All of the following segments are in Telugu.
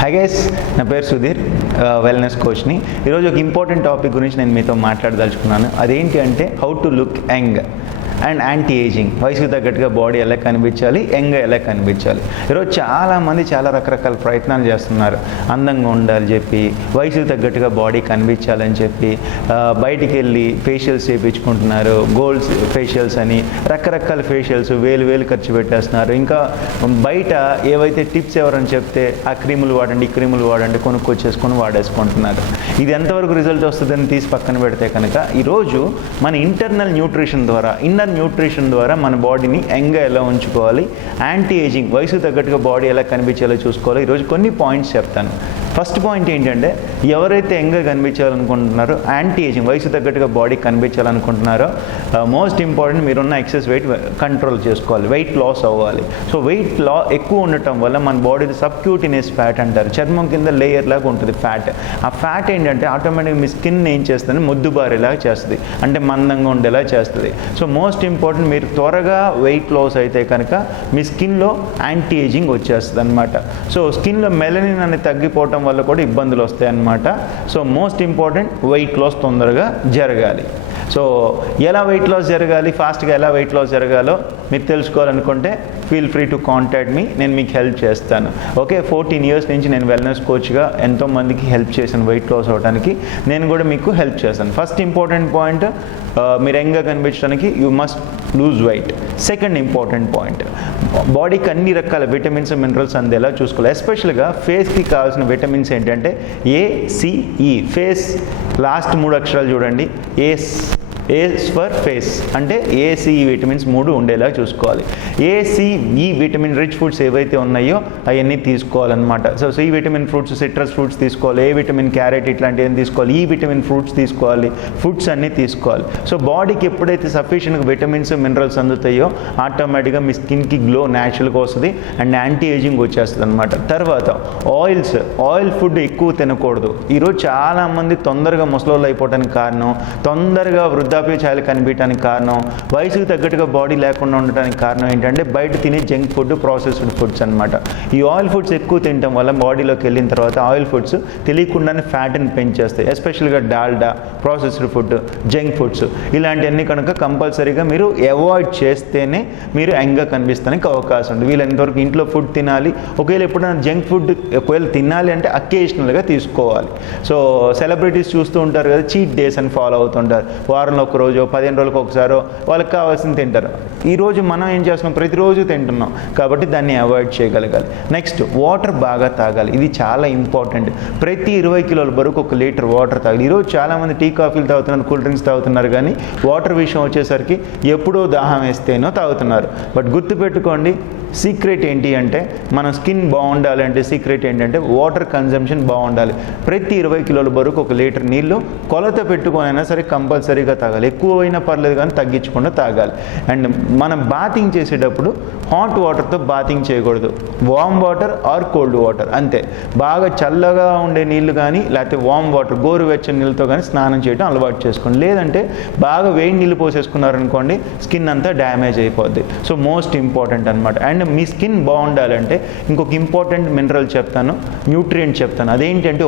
హాయ్ గైస్, నా పేరు సుధీర్, వెల్నెస్ కోచ్ని. ఈరోజు ఒక ఇంపార్టెంట్ టాపిక్ గురించి నేను మీతో మాట్లాడదలుచుకున్నాను. అదేంటి అంటే how to look young and anti ageing. వయసుకు తగ్గట్టుగా బాడీ ఎలా కనిపించాలి, యంగ్గా ఎలా కనిపించాలి. ఈరోజు చాలామంది చాలా రకరకాల ప్రయత్నాలు చేస్తున్నారు. అందంగా ఉండాలని చెప్పి, వయసుకు తగ్గట్టుగా బాడీ కనిపించాలని చెప్పి బయటికి వెళ్ళి ఫేషియల్స్ చేయించుకుంటున్నారు. గోల్డ్ ఫేషియల్స్ అని రకరకాల ఫేషియల్స్ వేలు ఖర్చు పెట్టేస్తున్నారు. ఇంకా బయట ఏవైతే టిప్స్ ఎవరని చెప్తే ఆ క్రీములు వాడండి, ఈ క్రీములు వాడండి కొనుక్కొచ్చేసుకొని వాడేసుకుంటున్నారు. ఇది ఎంతవరకు రిజల్ట్ వస్తుందని తీసి పక్కన పెడితే కనుక ఈరోజు మన ఇంటర్నల్ న్యూట్రిషన్ ద్వారా, ఇన్నర్ న్యూట్రిషన్ ద్వారా మన బాడీని యంగ్గా ఎలా ఉంచుకోవాలి, యాంటీ ఏజింగ్ వయసు తగ్గట్టుగా బాడీ ఎలా కనిపించేలా చూసుకోవాలి. ఈరోజు కొన్ని పాయింట్స్ చెప్తాను. ఫస్ట్ పాయింట్ ఏంటంటే, ఎవరైతే యంగ్గా కనిపించాలనుకుంటున్నారో, యాంటీ ఏజింగ్ వయసు తగ్గట్టుగా బాడీ కనిపించాలనుకుంటున్నారో, మోస్ట్ ఇంపార్టెంట్ మీరున్న ఎక్సెస్ వెయిట్ కంట్రోల్ చేసుకోవాలి, వెయిట్ లాస్ అవ్వాలి. సో వెయిట్ ఎక్కువ ఉండటం వల్ల మన బాడీలో సబ్క్యూటినియస్ ఫ్యాట్ అంటారు, చర్మం కింద లేయర్ లాగా ఉంటుంది ఫ్యాట్. ఆ ఫ్యాట్ ఏంటంటే ఆటోమేటిక్గా మీ స్కిన్ ఏం చేస్తుంది, ముద్దుబారేలాగా చేస్తుంది, అంటే మందంగా ఉండేలా చేస్తుంది. సో మోస్ట్ ఇంపార్టెంట్, మీరు త్వరగా వెయిట్ లాస్ అయితే కనుక మీ స్కిన్లో యాంటీ ఏజింగ్ వచ్చేస్తుంది అనమాట. సో స్కిన్లో మెలనిన్ అనేది తగ్గిపోవటం వల్ల కూడా ఇబ్బందులు వస్తాయి అన్నమాట. So most important, weight loss తొందరగా జరగాలి. సో ఎలా వెయిట్ లాస్ జరగాలి, ఫాస్ట్గా ఎలా వెయిట్ లాస్ జరగాలో మీరు తెలుసుకోవాలనుకుంటే feel free to contact me, నేను మీకు హెల్ప్ చేస్తాను. ఓకే, 14 years నుంచి నేను వెల్నెస్ కోచ్గా ఎంతోమందికి హెల్ప్ చేశాను వెయిట్ లాస్ అవ్వడానికి. నేను కూడా మీకు హెల్ప్ చేస్తాను. ఫస్ట్ ఇంపార్టెంట్ పాయింట్, మీరు యంగ్గా కనిపించడానికి you must lose weight. Second important point, బాడీకి అన్ని రకాల విటమిన్స్ మినరల్స్ అందేలా చూసుకోవాలి. ఎస్పెషల్గా ఫేస్కి కావాల్సిన విటమిన్స్ ఏంటంటే ACE. ఫేస్ లాస్ట్ 3 అక్షరాలు చూడండి, ఏ ఫర్ ఫేస్, అంటే ACE విటమిన్స్ 3 ఉండేలా చూసుకోవాలి. ACE విటమిన్ రిచ్ ఫుడ్స్ ఏవైతే ఉన్నాయో అవన్నీ తీసుకోవాలన్నమాట. So C vitamin fruits, citrus fruits తీసుకోవాలి, ఏ విటమిన్ క్యారెట్ ఇట్లాంటివి తీసుకోవాలి, ఈ విటమిన్ ఫ్రూట్స్ తీసుకోవాలి, ఫుడ్స్ అన్నీ తీసుకోవాలి. సో బాడీకి ఎప్పుడైతే సఫిషియెంట్గా విటమిన్స్ మినరల్స్ అందుతాయో ఆటోమేటిక్గా మీ స్కిన్కి గ్లో న్యాచురల్గా వస్తుంది అండ్ యాంటీ ఏజింగ్ వచ్చేస్తుంది అనమాట. తర్వాత ఆయిల్ ఫుడ్ ఎక్కువ తినకూడదు. ఈరోజు చాలామంది తొందరగా ముసలోళ్ళు అయిపోవడానికి కారణం, తొందరగా వృద్ధాప్యచాలు కనిపించడానికి కారణం, వయసుకు తగ్గట్టుగా బాడీ లేకుండా ఉండడానికి కారణం ఏంటంటే బయట తినే జంక్ ఫుడ్, ప్రాసెస్డ్ ఫుడ్స్ అనమాట. ఈ ఆయిల్ ఫుడ్స్ ఎక్కువ తినడం వల్ల బాడీలోకి వెళ్ళిన తర్వాత ఆయిల్ ఫుడ్స్ తెలియకుండానే ఫ్యాట్ని పెంచేస్తాయి. ఎస్పెషల్గా Dalda, processed food, junk foods ఇలాంటివన్నీ కనుక కంపల్సరీగా మీరు అవాయిడ్ చేస్తేనే మీరు యంగ్గా కనిపిస్తానికి అవకాశం ఉంది. వీళ్ళంతవరకు ఇంట్లో ఫుడ్ తినాలి. ఒకవేళ ఎప్పుడైనా జంక్ ఫుడ్ ఒకవేళ తినాలి అంటే అకేషనల్గా తీసుకోవాలి. సో సెలబ్రిటీస్ చూస్తూ ఉంటారు కదా, చీట్ డేస్ అని ఫాలో అవుతుంటారు. వారంలో ఒక రోజు, 15 రోజులకు ఒకసారో వాళ్ళకి కావాల్సింది తింటారు. ఈరోజు మనం ఏం చేస్తున్నాం, ప్రతిరోజు తింటున్నాం కాబట్టి దాన్ని అవాయిడ్ చేయగలగాలి. నెక్స్ట్, వాటర్ బాగా తాగాలి. ఇది చాలా ఇంపార్టెంట్. ప్రతి 20 కిలోల వరకు 1 లీటర్ వాటర్ తాగాలి. ఈరోజు చాలామంది టీ కాఫీలు తాగుతున్నారు, కూల్ డ్రింక్స్ తాగుతున్నారు, కానీ వాటర్ విషయం వచ్చేసరికి ఎప్పుడో దాహం వేస్తేనో తాగుతున్నారు. బట్ గుర్తుపెట్టుకోండి, సీక్రెట్ ఏంటి అంటే, మన స్కిన్ బాగుండాలంటే సీక్రెట్ ఏంటంటే వాటర్ కన్జంప్షన్ బాగుండాలి. ప్రతి 20 కిలోల వరకు 1 లీటర్ నీళ్ళు కొలత పెట్టుకొని అయినా సరే కంపల్సరీగా తాగాలి. ఎక్కువ అయినా పర్లేదు కానీ తగ్గించకుండా తాగాలి. అండ్ మనం బాతింగ్ చేసేటప్పుడు హాట్ వాటర్తో బాతింగ్ చేయకూడదు, warm water or cold water అంతే. బాగా చల్లగా ఉండే నీళ్ళు కానీ లేకపోతే వామ్ వాటర్, గోరువెచ్చని నీళ్ళతో కానీ స్నానం చేయడం అలవాటు చేసుకోండి. లేదంటే బాగా వేడి నీళ్ళు పోసేసుకున్నారనుకోండి, స్కిన్ అంతా డ్యామేజ్ అయిపోద్ది. సో మోస్ట్ ఇంపార్టెంట్ అనమాట. అండ్ మీ స్కిన్ బాగుండాలంటే ఇంకొక ఇంపార్టెంట్ మినరల్ చెప్తాను, న్యూట్రియంట్ చెప్తాను. అదేంటంటే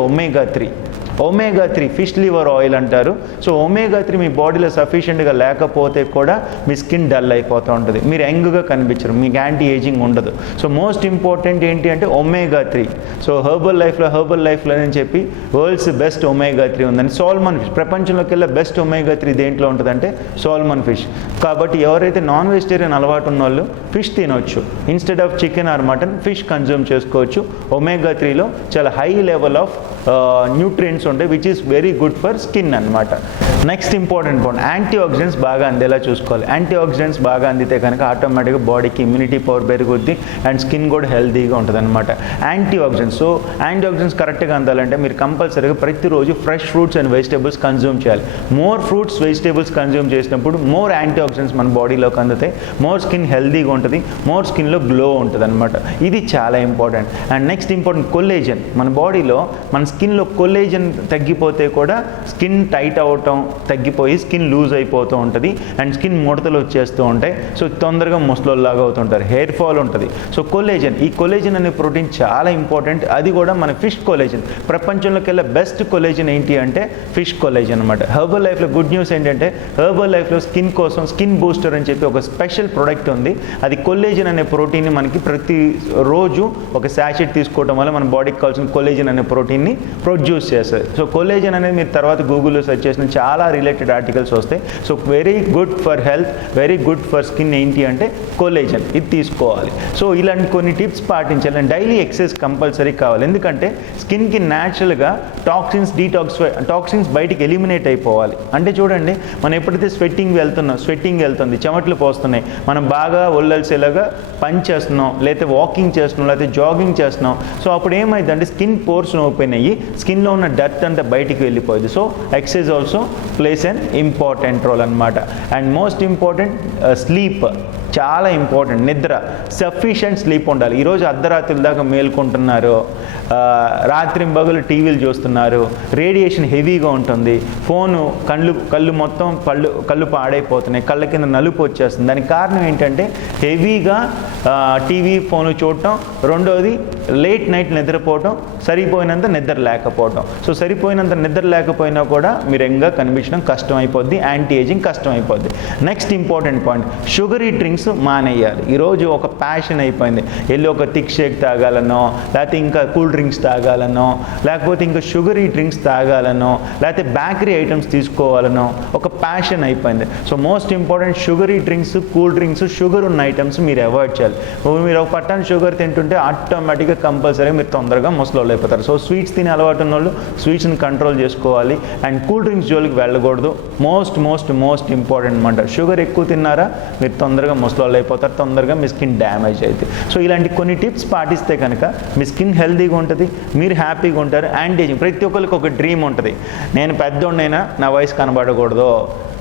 ఒమేగా 3 ఫిష్ లివర్ ఆయిల్ అంటారు. సో ఒమేగా 3 మీ బాడీలో సఫిషియెంట్గా లేకపోతే కూడా మీ స్కిన్ డల్ అయిపోతూ ఉంటుంది, మీరు యంగ్గా కనిపించరు, మీకు యాంటీ ఏజింగ్ ఉండదు. సో మోస్ట్ ఇంపార్టెంట్ ఏంటి అంటే ఒమేగా 3. సో హెర్బల్ లైఫ్లో అని చెప్పి వరల్డ్స్ బెస్ట్ ఒమేగా 3 ఉందని. సాల్మన్ ఫిష్ ప్రపంచంలోకి వెళ్ళే బెస్ట్ ఒమేగా 3 దేంట్లో ఉంటుందంటే సాల్మన్ ఫిష్. కాబట్టి ఎవరైతే నాన్ వెజిటేరియన్ అలవాటు ఉన్న వాళ్ళు ఫిష్ తినొచ్చు, instead of chicken or mutton fish consume చేసుకోవచ్చు. ఒమేగా 3లో చాలా హై లెవెల్ ఆఫ్ న్యూట్రియంట్స్ ఉంటాయి, which is very good for skin అనమాట. Next important point, antioxidants బాగా అందేలా చూసుకోవాలి. యాంటీ ఆక్సిడెంట్స్ బాగా అందితే కనుక ఆటోమేటిక్గా బాడీకి ఇమ్యూనిటీ పవర్ పెరుగుద్ది అండ్ స్కిన్ కూడా హెల్తీగా ఉంటుంది అనమాట. యాంటీ ఆక్సిడెంట్స్ కరెక్ట్గా అందాలంటే మీరు కంపల్సరీగా ప్రతిరోజు fresh fruits and vegetables consume చేయాలి. మోర్ ఫ్రూట్స్, వెజిటేబుల్స్ కన్జ్యూమ్ చేసినప్పుడు మోర్ యాంటీ ఆక్సిడెంట్స్ మన బాడీలోకి అందుతాయి, మోర్ స్కిన్ హెల్తీగా ఉంటుంది, మోర్ స్కిన్లో గ్లో ఉంటుంది అనమాట. ఇది చాలా important. And next important, collagen. మన బాడీలో, మన స్కిన్లో కొల్లేజన్ తగ్గిపోతే కూడా స్కిన్ టైట్ అవ్వటం, తగ్గిపోయి స్కిన్ లూజ్ అయిపోతూ ఉంటుంది అండ్ స్కిన్ ముడతలు వచ్చేస్తూ ఉంటాయి. సో తొందరగా ముసలోళ్ళలాగా అవుతుంటారు. హెయిర్ ఫాల్ ఉంటుంది. సో కొలేజన్, ఈ కొలేజన్ అనే ప్రోటీన్ చాలా ఇంపార్టెంట్. అది కూడా మన ఫిష్ కొలేజన్. ప్రపంచంలోకి వెళ్ళే బెస్ట్ కొలేజన్ ఏంటి అంటే ఫిష్ కొలేజన్ అనమాట. హెర్బల్ లైఫ్లో గుడ్ న్యూస్ ఏంటంటే హెర్బల్ లైఫ్లో స్కిన్ కోసం స్కిన్ బూస్టర్ అని చెప్పి ఒక స్పెషల్ ప్రోడక్ట్ ఉంది. అది కొలేజన్ అనే ప్రోటీన్ని మనకి ప్రతి రోజు ఒక శాషెట్ తీసుకోవడం వల్ల మన బాడీకి కావాల్సిన కొలేజన్ అనే ప్రోటీన్ని ప్రొడ్యూస్ చేస్తుంది. సో కొలేజన్ అనేది మీరు తర్వాత గూగుల్లో సెర్చ్ చేసిన చాలా రిలేటెడ్ ఆర్టికల్స్ వస్తాయి. So very good for health, very good for skin ఏంటి అంటే కొలేజన్. ఇది తీసుకోవాలి. సో ఇలాంటి కొన్ని టిప్స్ పాటించాలి. అండ్ డైలీ ఎక్సర్సైజ్ కంపల్సరీ కావాలి. ఎందుకంటే స్కిన్కి న్యాచురల్గా టాక్సిన్స్ బయటికి ఎలిమినేట్ అయిపోవాలి. అంటే చూడండి, మనం ఎప్పుడైతే స్వెట్టింగ్ వెళ్తుంది, చెమటలు పోస్తున్నాయి, మనం బాగా ఒళ్ళల్సేలాగా పని చేస్తున్నాం, లేకపోతే వాకింగ్ చేస్తున్నాం, లేకపోతే జాగింగ్ చేస్తున్నాం. సో అప్పుడు ఏమైందంటే స్కిన్ పోర్స్ ఓపెన్ అయ్యి స్కిన్లో ఉన్న డర్ట్ అంతా బయటికి వెళ్ళిపోయింది. So exercise also plays an important role అనమాట. అండ్ మోస్ట్ ఇంపార్టెంట్ స్లీప్ చాలా ఇంపార్టెంట్. నిద్ర, సఫిషియెంట్ స్లీప్ ఉండాలి. ఈరోజు అర్ధరాత్రుల దాకా మేల్కుంటున్నారు, రాత్రింబగలు టీవీలు చూస్తున్నారు, రేడియేషన్ హెవీగా ఉంటుంది, ఫోను కళ్ళు మొత్తం కళ్ళు పాడైపోతున్నాయి, కళ్ళ కింద నలుపు వచ్చేస్తుంది. దానికి కారణం ఏంటంటే హెవీగా టీవీ ఫోను చూడటం, రెండోది లేట్ నైట్ నిద్రపోవటం, సరిపోయినంత నిద్ర లేకపోవటం. సో సరిపోయినంత నిద్ర లేకపోయినా కూడా మీరు ఎంగా కనిపించడం కష్టం అయిపోద్ది, యాంటీ ఏజింగ్ కష్టం అయిపోద్ది. Next important point, sugary drinks మానేయాలి. ఈరోజు ఒక ప్యాషన్ అయిపోయింది. వెళ్ళి ఒక థిక్ షేక్ తాగాలనో, లేకపోతే ఇంకా కూల్ డ్రింక్స్ తాగాలనో, లేకపోతే ఇంకా షుగరీ డ్రింక్స్ తాగాలనో, లేకపోతే బేకరీ ఐటమ్స్ తీసుకోవాలనో ఒక ప్యాషన్ అయిపోయింది. So most important, sugary drinks, cool drinks, sugar ఉన్న ఐటమ్స్ మీరు అవాయిడ్ చేయాలి. మీరు ఒక పట్టాను షుగర్ తింటుంటే ఆటోమేటిక్గా కంపల్సరీ మీరు తొందరగా ముసలోళ్ళు అయిపోతారు. సో స్వీట్స్ తినే అలవాటు ఉన్న వాళ్ళు స్వీట్స్ని కంట్రోల్ చేసుకోవాలి. అండ్ కూల్ డ్రింక్స్ జోలికి వెళ్ళకూడదు. మోస్ట్ ఇంపార్టెంట్ అనమాట. షుగర్ ఎక్కువ తిన్నారా మీరు తొందరగా ముసలోళ్ళు అయిపోతారు, తొందరగా మీ స్కిన్ డ్యామేజ్ అవుతుంది. సో ఇలాంటి కొన్ని టిప్స్ పాటిస్తే కనుక మీ స్కిన్ హెల్తీగా ఉంటుంది, మీరు హ్యాపీగా ఉంటారు. యాంటీ ఏజింగ్, ప్రతి ఒక్కరికి ఒక డ్రీమ్ ఉంటుంది. నేను పెద్దోడినైనా నా వయసు కనబడకూడదు,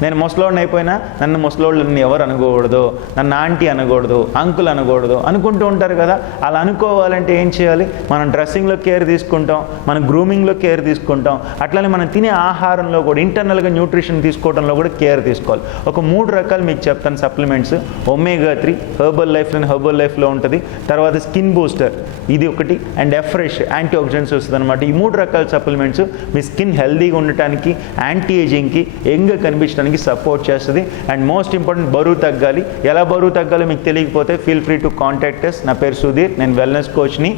నేను ముసలోడిని అయిపోయినా నన్ను ముసలోళ్ళని ఎవరు అనకూడదు, నన్ను ఆంటీ అనకూడదు, అంకుల్ అనకూడదు అనుకుంటూ ఉంటారు కదా. అలా అనుకోవాలంటే ఏం చేయాలి? మనం డ్రెస్సింగ్లో కేర్ తీసుకుంటాం, మన గ్రూమింగ్లో కేర్ తీసుకుంటాం, అట్లనే మనం తినే ఆహారంలో కూడా ఇంటర్నల్గా న్యూట్రిషన్ తీసుకోవడంలో కూడా కేర్ తీసుకోవాలి. ఒక 3 రకాలు మీకు చెప్తాను సప్లిమెంట్స్. ఒమేగా-3 హెర్బల్ లైఫ్లో ఉంటుంది. తర్వాత స్కిన్ బూస్టర్ ఇది ఒకటి, అండ్ ఎఫ్రెష్ యాంటీ ఆక్సిడెంట్స్ వస్తుంది అనమాట. ఈ 3 రకాల సప్లిమెంట్స్ మీ స్కిన్ హెల్తీగా ఉండటానికి, యాంటీ ఏజింగ్కి, యంగ్గా కనిపించడానికి సపోర్ట్ చేస్తుంది. అండ్ మోస్ట్ ఇంపార్టెంట్, బరువు తగ్గాలి. ఎలా బరువు తగ్గాలో మీకు తెలియకపోతే feel free to contact us. నా పేరు సుధీర్, నేను వెల్నెస్ కోచ్ని.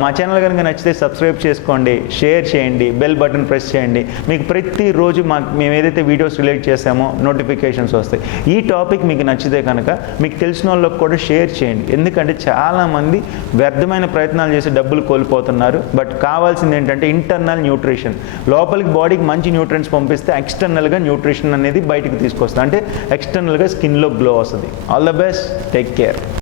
మా ఛానల్ కనుక నచ్చితే సబ్స్క్రైబ్ చేసుకోండి, షేర్ చేయండి, బెల్ బటన్ ప్రెస్ చేయండి. మీకు ప్రతిరోజు మేము ఏదైతే వీడియోస్ రిలీజ్ చేసామో నోటిఫికేషన్స్ వస్తాయి. ఈ టాపిక్ మీకు నచ్చితే కనుక మీకు తెలిసిన వాళ్ళకి కూడా షేర్ చేయండి. ఎందుకంటే చాలామంది వ్యర్థమైన ప్రయత్నాలు చేసి డబ్బులు కోల్పోతున్నారు. బట్ కావాల్సింది ఏంటంటే ఇంటర్నల్ న్యూట్రిషన్. లోపలికి బాడీకి మంచి న్యూట్రియంట్స్ పంపిస్తే ఎక్స్టర్నల్గా న్యూట్రిషన్ అనేది బయటకు తీసుకొస్తుంది. అంటే ఎక్స్టర్నల్గా స్కిన్లో గ్లో వస్తుంది. All the best, take care.